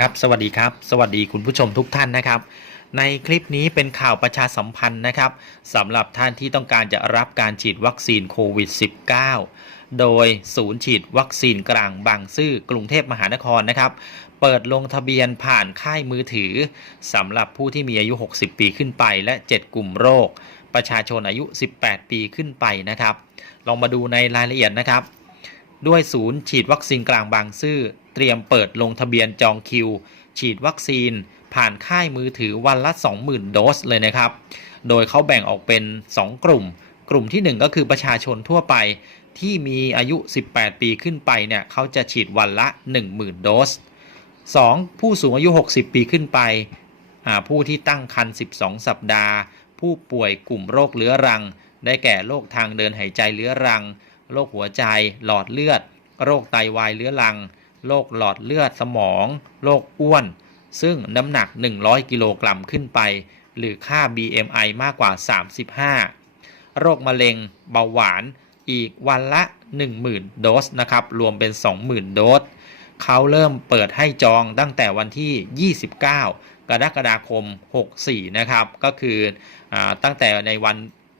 ครับสวัสดีครับ สวัสดีคุณผู้ชมทุกท่านนะครับ ในคลิปนี้เป็นข่าวประชาสัมพันธ์นะครับสำหรับท่านที่ต้องการจะรับการฉีดวัคซีนโควิด -19 โดยศูนย์ฉีดวัคซีนกลางบางซื่อกรุงเทพมหานครนะครับ เปิดลงทะเบียนผ่านค่ายมือถือสำหรับผู้ที่มีอายุ 60 ปีขึ้นไปและ 7 กลุ่มโรค ประชาชนอายุ 18 ปีขึ้นไปนะครับ ลองมาดูในรายละเอียดนะครับ ด้วยศูนย์ฉีดวัคซีนกลางบางซื่อ เตรียมเปิดลงทะเบียนจองคิว ฉีดวัคซีน ผ่านค่ายมือถือวันละ 20,000 โดสเลยนะครับ โดยเขาแบ่งออกเป็น 2 กลุ่ม กลุ่มที่ 1 ก็คือประชาชนทั่วไปที่มีอายุ 18 ปีขึ้นไปเนี่ยเขาจะฉีดวันละ 10,000 โดส 2. ผู้สูงอายุ 60 ปีขึ้นไป ผู้ที่ตั้งครรภ์ 12 สัปดาห์ ผู้ป่วยกลุ่มโรคเรื้อรัง ได้แก่โรคทางเดินหายใจเรื้อรัง โรคหัวใจ หลอดเลือด โรคไตวายเรื้อรัง โรคหลอดเลือดสมอง โรคอ้วน ซึ่งน้ำหนัก 100 กิโลกรัมขึ้นไป หรือค่า BMI มากกว่า 35 โรคมะเร็งเบาหวานอีกวันละ 10,000 โดสนะครับ รวมเป็น 20,000 โดสเขาเริ่มเปิดให้จองตั้งแต่วันที่ 29 กรกฎาคม 64 นะครับ ก็คืออตั้งแต่ในวัน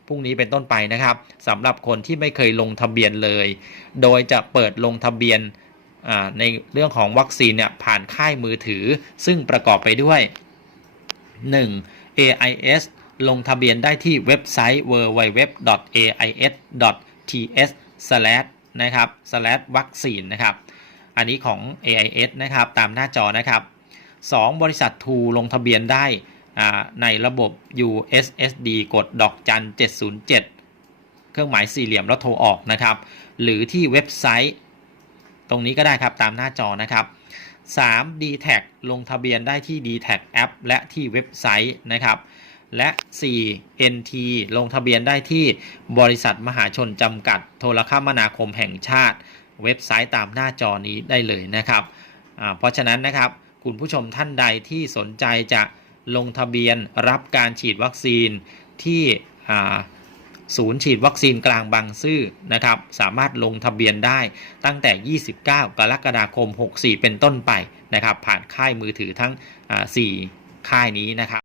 พรุ่งนี้เป็นต้นไปนะครับสำหรับคนที่ไม่เคยลงทะเบียนเลย โดยจะเปิดลงทะเบียน ในเรื่องของวัคซีนเนี่ยผ่านค่ายมือถือ ซึ่งประกอบไปด้วย 1. AIS ลงทะเบียนได้ที่เว็บไซต์ www.ais.ts/ นะครับวัคซีนนะครับ อันนี้ของ AIS นะครับ ตามหน้าจอนะครับ 2. บริษัททูลงทะเบียนได้ในระบบ USSD กดดอกจัน 707 เครื่องหมายสี่เหลี่ยมแล้วโทรออกนะครับ หรือที่เว็บไซต์ ตรงนี้ก็ได้ครับตามหน้าจอนะครับ 3. d t แทลงทะเบียนได้ที่ d t แทแอปและที่เว็บไซต์นะครับ และ 4. NT ลงทะเบียนได้ที่บริษัทมหาชนจำกัด โทรคมนาคมแห่งชาติ เว็บไซต์ตามหน้าจอนี้ได้เลยนะครับเพราะฉะนั้นนะครับคุณผู้ชมท่านใดที่สนใจจะลงทะเบียนรับการฉีดวัคซีนที่ ศูนย์ฉีดวัคซีนกลางบางซื่อนะครับ สามารถลงทะเบียนได้ตั้งแต่ 29 กรกฎาคม 64 เป็นต้นไปนะครับ ผ่านค่ายมือถือทั้ง 4 ค่ายนี้นะครับ